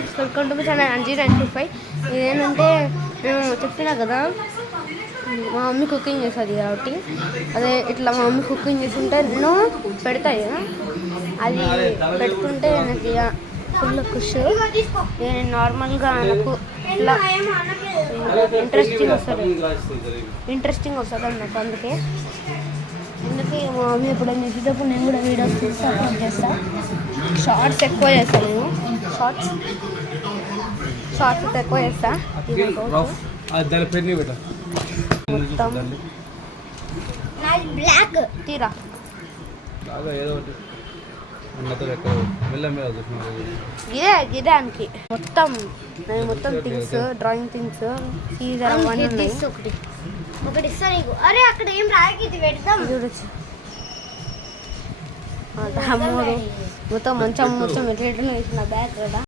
Guys welcome to my channel NG95. ఇదేంటంటే నేను చెప్పినా కదా మా మమ్మీ కుకింగ్ చేస్తుంది కాబట్టి అదే ఇట్లా మా మమ్మీ కుకింగ్ చేస్తుంటే నేను పెడతాయి కదా, అది పెడుతుంటే నాకు ఫుల్ ఖుషి. నేను నార్మల్గా నాకు ఇట్లా ఇంట్రెస్టింగ్ వస్తుంది నాకు. అందుకే మా మమ్మీ ఎప్పుడైనా చేసేటప్పుడు నేను కూడా వీడియోస్ తీసి అప్లోడ్ చేస్తాను. షార్ట్స్ ఎక్కువ చేస్తాను, నేను షార్ట్స్ ఎక్కువ చేస్తా. మొత్తం బ్లాక్ తీరా గిదానికి మొత్తం థింగ్స్, డ్రాయింగ్ థింగ్స్ సీజర్ అవన్నీ ఒకటి ఇస్తా నీకు. అరే అక్కడ ఏం రాయకి ఇది పెడతాం చూడొచ్చు. మొత్తం మంచం మొత్తం ఎట్లా వేసిన బ్యాగ్ కదా.